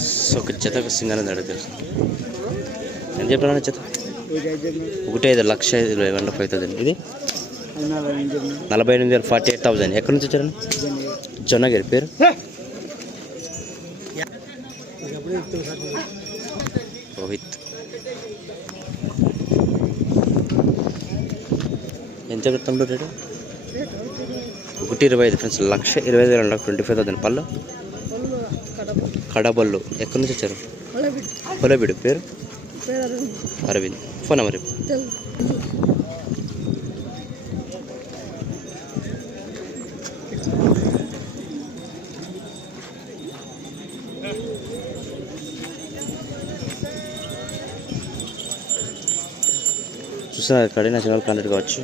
So ఒక జతకు single అడుగుతారు. ఎంత చెప్పాలన్నా జత? 1,05,20,000 అవుతుంది. ఇది 48,000 48,000. ఎక్కడి నుంచి వచ్చారని? జొన్నగిరి. పేరు? రోహిత్. ఎంత చెప్తాం రేటు? 1,25,000 ఫ్రెండ్స్. 1,25,000 25,000. పళ్ళు కడబళ్ళు. ఎక్కడి నుంచి వచ్చారు? పొలబిడు. పేరు? అరవింద్. ఫోన్ నెంబర్ చూస్తున్నారు. ఇక్కడ నచ్చిన వాళ్ళు కాంటాక్ట్ కావచ్చు.